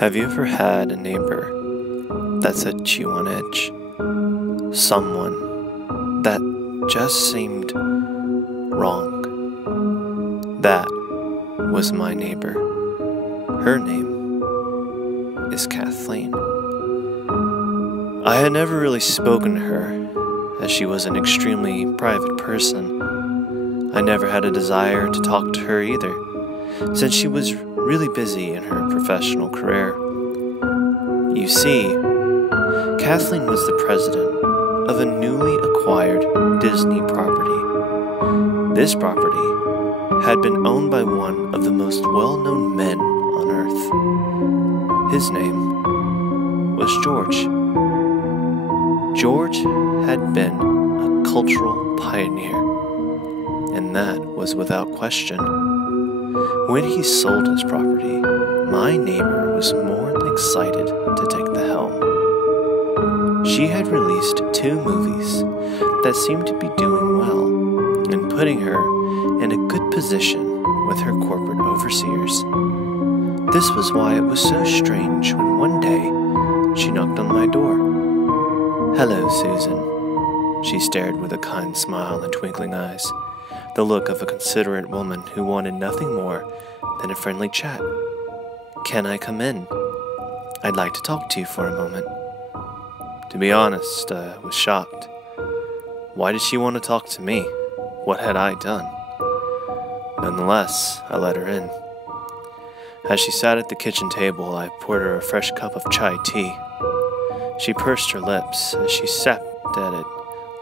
Have you ever had a neighbor that set you on edge? Someone that just seemed wrong. That was my neighbor. Her name is Kathleen. I had never really spoken to her, as she was an extremely private person. I never had a desire to talk to her either, since she was really busy in her professional career. You see, Kathleen was the president of a newly acquired Disney property. This property had been owned by one of the most well-known men on Earth. His name was George. George had been a cultural pioneer, and that was without question. When he sold his property, my neighbor was more than excited to take the helm. She had released 2 movies that seemed to be doing well and putting her in a good position with her corporate overseers. This was why it was so strange when one day she knocked on my door. "Hello, Susan." She stared with a kind smile and twinkling eyes, the look of a considerate woman who wanted nothing more than a friendly chat. "Can I come in? I'd like to talk to you for a moment." To be honest, I was shocked. Why did she want to talk to me? What had I done? Nonetheless, I let her in. As she sat at the kitchen table, I poured her a fresh cup of chai tea. She pursed her lips as she sapped at it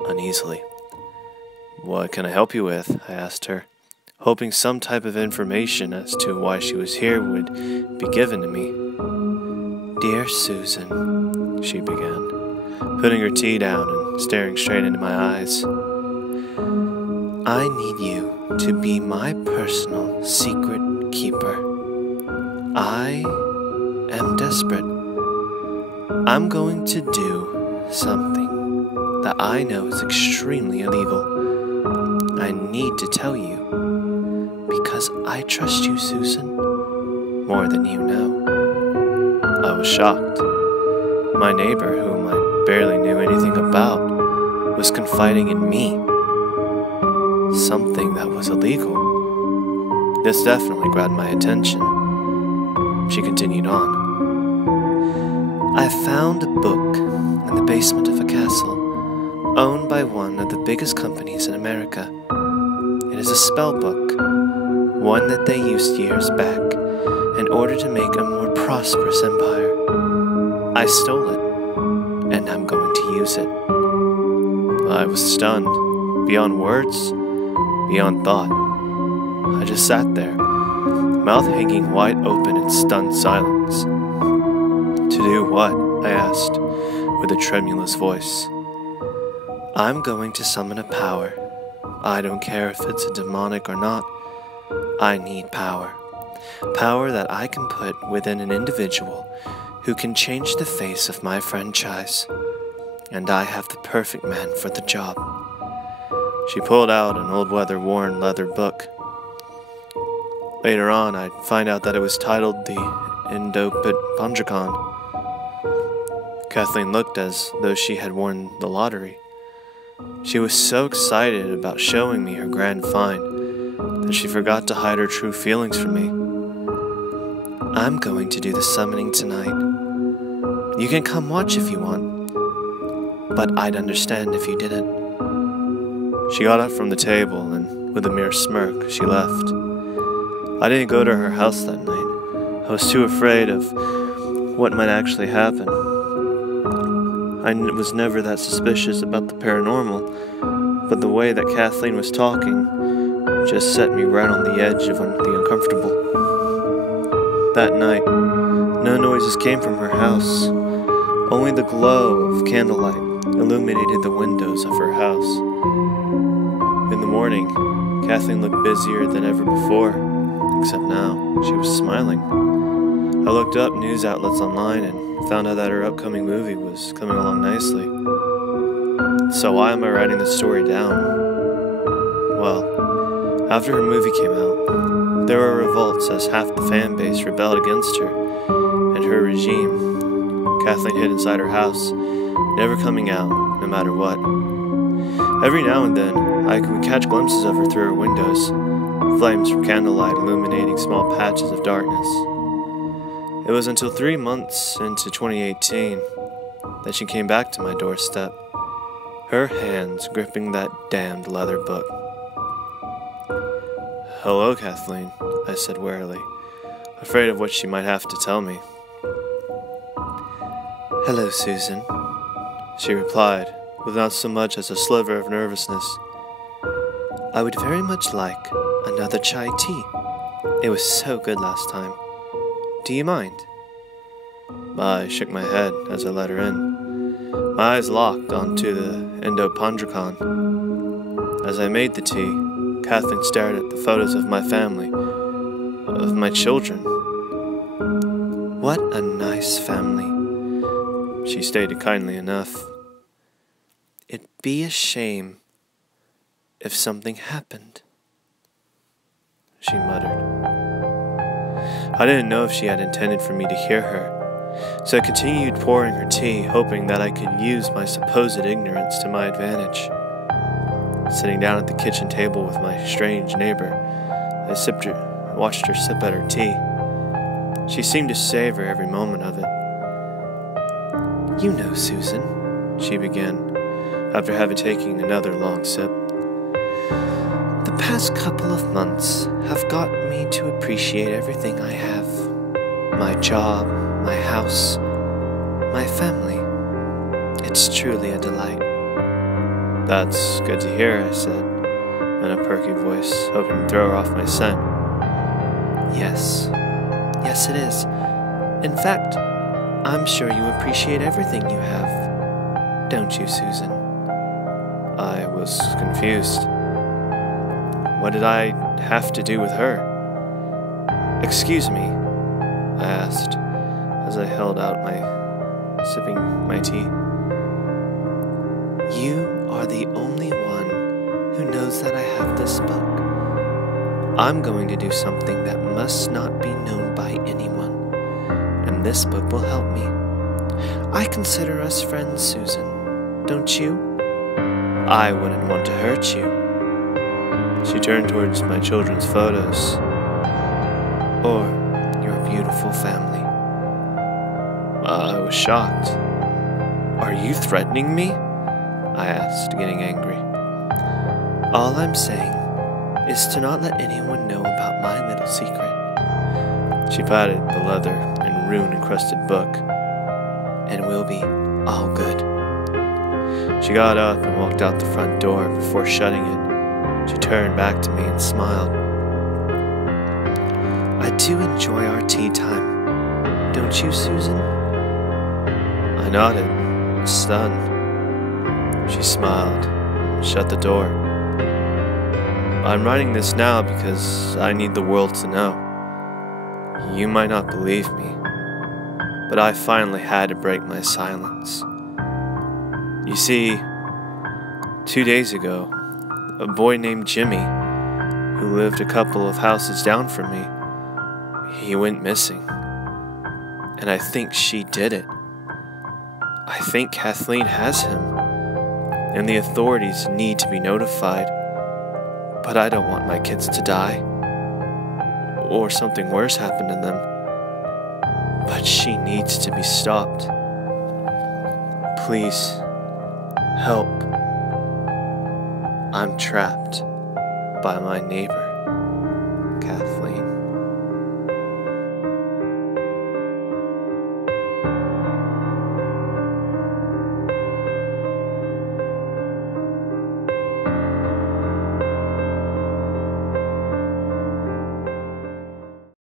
uneasily. "What can I help you with?" I asked her, hoping some type of information as to why she was here would be given to me. "Dear Susan," she began, putting her tea down and staring straight into my eyes, "I need you to be my personal secret keeper. I am desperate. I'm going to do something that I know is extremely illegal. I need to tell you because I trust you, Susan, more than you know." I was shocked. My neighbor, whom I barely knew anything about, was confiding in me. Something that was illegal. This definitely grabbed my attention. She continued on. "I found a book in the basement of a castle owned by one of the biggest companies in America. It is a spell book, one that they used years back in order to make a more prosperous empire. I stole it, and I'm going to use it." I was stunned, beyond words, beyond thought. I just sat there, mouth hanging wide open in stunned silence. "To do what?" I asked, with a tremulous voice. "I'm going to summon a power. I don't care if it's a demonic or not. I need power. Power that I can put within an individual who can change the face of my franchise. And I have the perfect man for the job." She pulled out an old weather-worn leather book. Later on, I'd find out that it was titled the Indopit-Pandrakan. Kathleen looked as though she had won the lottery. She was so excited about showing me her grand find that she forgot to hide her true feelings from me. "I'm going to do the summoning tonight. You can come watch if you want, but I'd understand if you didn't." She got up from the table and, with a mere smirk, she left. I didn't go to her house that night. I was too afraid of what might actually happen. I was never that suspicious about the paranormal, but the way that Kathleen was talking just set me right on the edge of the uncomfortable. That night, no noises came from her house. Only the glow of candlelight illuminated the windows of her house. In the morning, Kathleen looked busier than ever before, except now she was smiling. I looked up news outlets online and found out that her upcoming movie was coming along nicely. So why am I writing this story down? Well, after her movie came out, there were revolts as half the fan base rebelled against her, and her regime. Kathleen hid inside her house, never coming out, no matter what. Every now and then, I would catch glimpses of her through her windows, flames from candlelight illuminating small patches of darkness. It was until 3 months into 2018 that she came back to my doorstep, her hands gripping that damned leather book. "Hello, Kathleen," I said warily, afraid of what she might have to tell me. "Hello, Susan," she replied, with not so much as a sliver of nervousness. "I would very much like another chai tea. It was so good last time. Do you mind?" I shook my head as I let her in, my eyes locked onto the Endopondricon. As I made the tea, Kathleen stared at the photos of my family, of my children. "What a nice family," she stated kindly enough. "It'd be a shame if something happened," she muttered. I didn't know if she had intended for me to hear her, so I continued pouring her tea, hoping that I could use my supposed ignorance to my advantage. Sitting down at the kitchen table with my strange neighbor, I watched her sip at her tea. She seemed to savor every moment of it. "You know, Susan," she began, after having taken another long sip, "the past couple of months have got me to appreciate everything I have. My job, my house, my family. It's truly a delight." "That's good to hear," I said, in a perky voice, hoping to throw her off my scent. Yes, it is. In fact, I'm sure you appreciate everything you have. Don't you, Susan?" I was confused. What did I have to do with her? "Excuse me," I asked, as I held out sipping my tea. "You are the only one who knows that I have this book. I'm going to do something that must not be known by anyone, and this book will help me. I consider us friends, Susan, don't you? I wouldn't want to hurt you." She turned towards my children's photos, or your beautiful family. I was shocked. "Are you threatening me?" I asked, getting angry. "All I'm saying is to not let anyone know about my little secret." She patted the leather and rune-encrusted book. "And we'll be all good." She got up and walked out the front door. Before shutting it, she turned back to me and smiled. "I do enjoy our tea time, don't you, Susan?" I nodded, stunned. She smiled and shut the door. "I'm writing this now because I need the world to know. You might not believe me, but I finally had to break my silence. You see, 2 days ago, a boy named Jimmy, who lived a couple of houses down from me, he went missing. And I think she did it. I think Kathleen has him, and the authorities need to be notified. But I don't want my kids to die, or something worse happen to them. But she needs to be stopped. Please, help. I'm trapped by my neighbor."